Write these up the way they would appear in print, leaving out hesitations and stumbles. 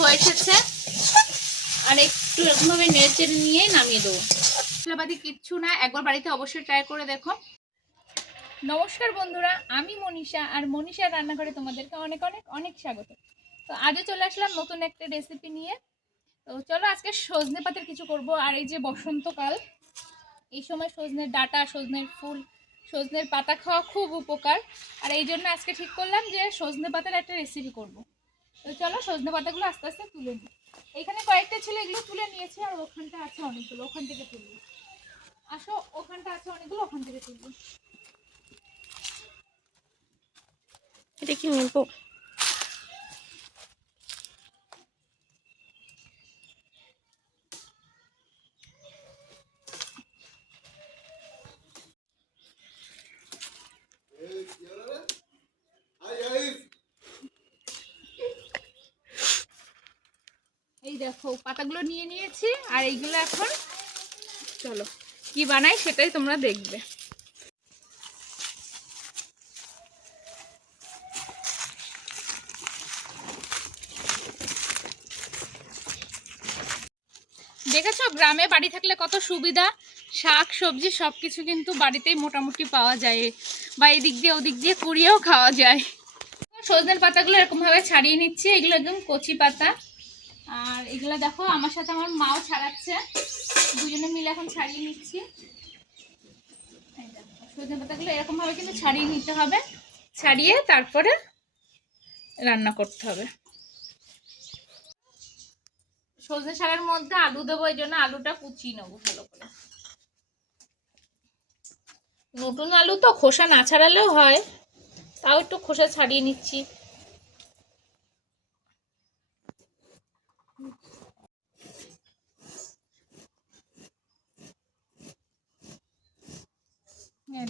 হয়ে এসেছে, আর একটু এরকমভাবে নেড়ে নিয়ে নামিয়ে দেবো। মশলাপাতি কিচ্ছু না, একবার বাড়িতে অবশ্যই ট্রাই করে দেখো। নমস্কার বন্ধুরা, আমি মনীষা, আর মনীষার রান্নাঘরে তোমাদেরকে অনেক অনেক অনেক স্বাগত। তো আজও চলে আসলাম নতুন একটা রেসিপি নিয়ে। তো চলো আজকে সজনে পাতার কিছু করব। আর এই যে বসন্তকাল, এই সময় সজনের ডাঁটা, সজনের ফুল, সজনের পাতা খাওয়া খুব উপকার। আর এই জন্য আজকে ঠিক করলাম যে সজনে পাতার একটা রেসিপি করব। তো চলো সজনে পাতাগুলো আস্তে আস্তে তুলে নিই। এখানে কয়েকটা ছিল, এগুলো তুলে নিয়েছি, আর ওখানটা আছে অনেকগুলো, ওখান থেকে তুলবো। আসো, ওখানটা আছে অনেকগুলো, ওখান থেকে তুলবো। এটা কি নেবো? এই দেখো পাতাগুলো নিয়ে নিয়েছি, আর এইগুলো এখন চলো কি বানাই সেটাই তোমরা দেখবে। দেখেছো গ্রামে বাড়ি থাকলে কত সুবিধা, শাক সবজি সবকিছু কিন্তু বাড়িতেই মোটামুটি পাওয়া যায়, বা এদিক দিয়ে ওদিক দিয়ে কুড়িয়েও খাওয়া যায়। সজনের পাতাগুলো এরকম ভাবে ছাড়িয়ে নিচ্ছি, এগুলো একদম কচি পাতা। আর এগুলো দেখো আমার সাথে আমার মাও ছাড়াচ্ছে, দুজনে মিলে এখন ছাড়িয়ে নিচ্ছি। সজনে পাতাগুলো এরকম ভাবে কিন্তু ছাড়িয়ে নিতে হবে, ছাড়িয়ে তারপরে রান্না করতে হবে। সজনে শাকের মধ্যে আলু দেবো, এই জন্য আলুটা কুচিয়ে নেবো ভালো করে। নতুন আলু তো খোসা না ছাড়ালেও হয়, তাও একটু খোসা ছাড়িয়ে নিচ্ছি।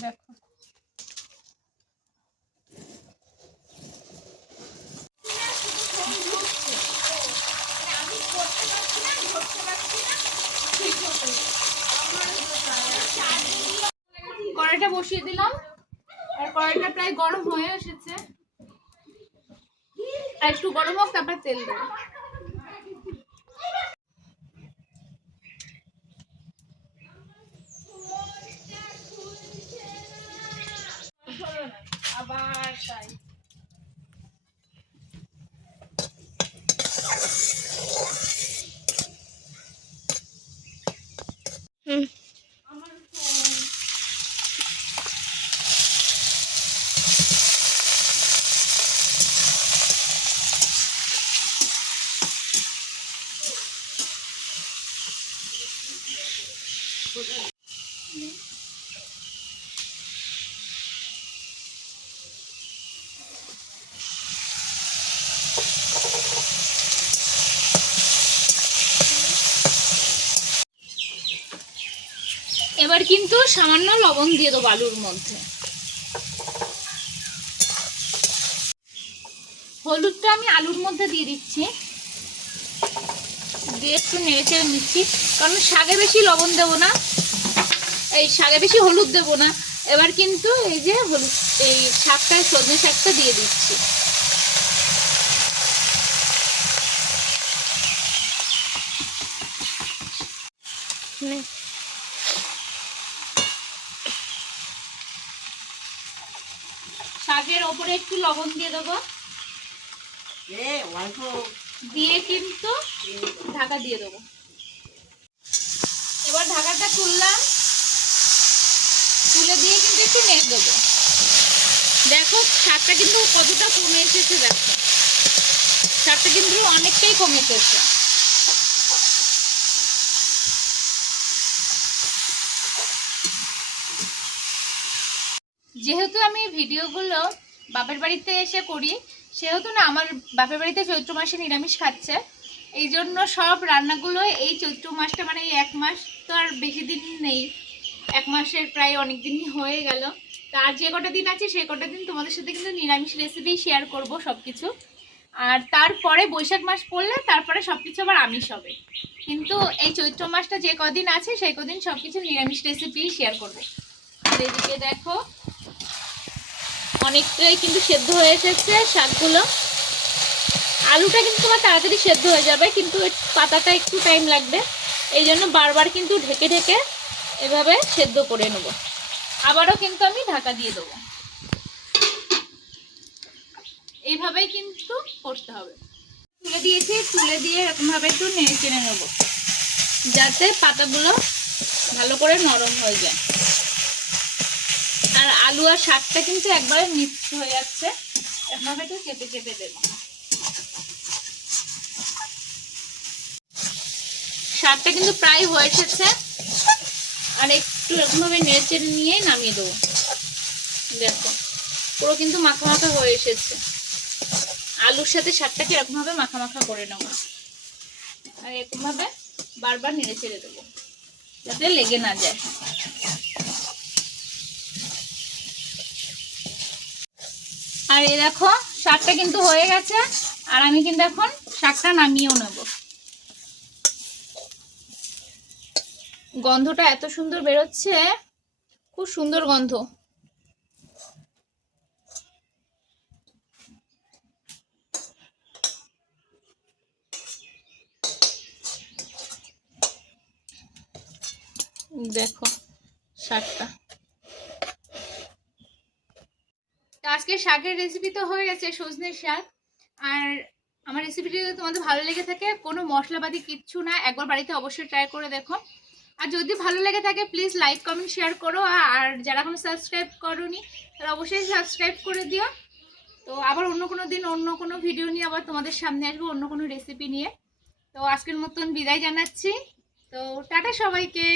দেখো কড়াইটা বসিয়ে দিলাম, আর কড়াইটা প্রায় গরম হয়ে এসেছে, আর একটু গরম হোক তারপর তেল দেবো। আবার তাই এবার কিন্তু সামান্য লবণ দিয়ে দেবো আলুর মধ্যে। হলুদটা আমি আলুর মধ্যে দিয়ে দিচ্ছি, দিয়ে একটু নেড়ে নিচ্ছি, কারণ শাকে বেশি লবণ দেবো না, এই শাকে বেশি হলুদ দেবো না। এবার কিন্তু এই যে হলুদ, এই শাকটা সজনে শাকটা দিয়ে দিচ্ছি। শাকের ওপরে একটু লবণ দিয়ে দেবো, দিয়ে কিন্তু ঢাকা দিয়ে দেবো। এবার ঢাকাটা তুললাম, তুলে দিয়ে কিন্তু একটু নেড়ে দেবো। দেখো শাকটা কিন্তু কতটা কমে এসেছে, দেখো শাকটা কিন্তু অনেকটাই কমে এসেছে। যেহেতু আমি ভিডিওগুলো বাপের বাড়িতে এসে করি, সেহেতু না আমার বাপের বাড়িতে চৈত্র মাসে নিরামিষ খাচ্ছে, এই জন্য সব রান্নাগুলো এই চৈত্র মাসটা, মানে এই এক মাস তো আর বেশি দিন নেই, এক মাসের প্রায় অনেক দিনই হয়ে গেল। তার যে কটা দিন আছে সেই কটা দিন তোমাদের সাথে কিন্তু নিরামিষ রেসিপি শেয়ার করব সব কিছু। আর তারপরে বৈশাখ মাস পড়লে তারপরে সব কিছু আবার আমিষ হবে, কিন্তু এই চৈত্র মাসটা যে কদিন আছে সেই কদিন সব কিছু নিরামিষ রেসিপি শেয়ার করবো। আর এদিকে দেখো অনেকটাই কিন্তু সেদ্ধ হয়ে এসেছে শাকগুলো, আলুটা কিন্তু তোমার তাড়াতাড়ি সেদ্ধ হয়ে যাবে, কিন্তু পাতাটা একটু টাইম লাগবে। এই জন্য বারবার কিন্তু ঢেকে ঢেকে এভাবে সেদ্ধ করে নেব। আবারও কিন্তু আমি ঢাকা দিয়ে দেবো। এইভাবেই কিন্তু করতে হবে। তুলে দিয়েছি, তুলে দিয়ে এরকমভাবে একটু নেড়ে চেড়ে নেব, যাতে পাতাগুলো ভালো করে নরম হয়ে যায়। আর আলু আর শাকটা কিন্তু একবারে মিক্স হয়ে যাচ্ছে, এভাবে একটু চেপে চেপে দেবো। শাকটা কিন্তু প্রায় হয়ে এসেছে, আর একটু এরকমভাবে নেড়ে চেড়ে নিয়ে নামিয়ে দেবো। দেখো পুরো কিন্তু মাখা মাখা হয়ে এসেছে। আলুর সাথে শাকটাকে এরকমভাবে মাখা মাখা করে নেবো, আর এরকমভাবে বারবার নেড়ে চেড়ে দেবো যাতে লেগে না যায়। আর এই দেখো শাকটা কিন্তু হয়ে গেছে, আর আমি কিন্তু এখন শাকটা নামিয়েও নেব। গন্ধটা এত সুন্দর বেরোচ্ছে, খুব সুন্দর গন্ধ। দেখো শাকটা। তো আজকে শাকের রেসিপি তো হয়ে গেছে, সজনের শাক। আর আমার রেসিপিটি যদি তোমাদের ভালো লেগে থাকে, কোনো মশলাপাতি কিচ্ছু না, একবার বাড়িতে অবশ্যই ট্রাই করে দেখো। আর যদি ভালো লেগে থাকে প্লিজ লাইক কমেন্ট শেয়ার করো, আর যারা এখনো সাবস্ক্রাইব করোনি তারা অবশ্যই সাবস্ক্রাইব করে দিও। তো আবার অন্য কোনো দিন অন্য কোনো ভিডিও নিয়ে আবার তোমাদের সামনে আসবো, অন্য কোনো রেসিপি নিয়ে। তো আজকের মতন বিদায় জানাচ্ছি। তো টাটা সবাইকে।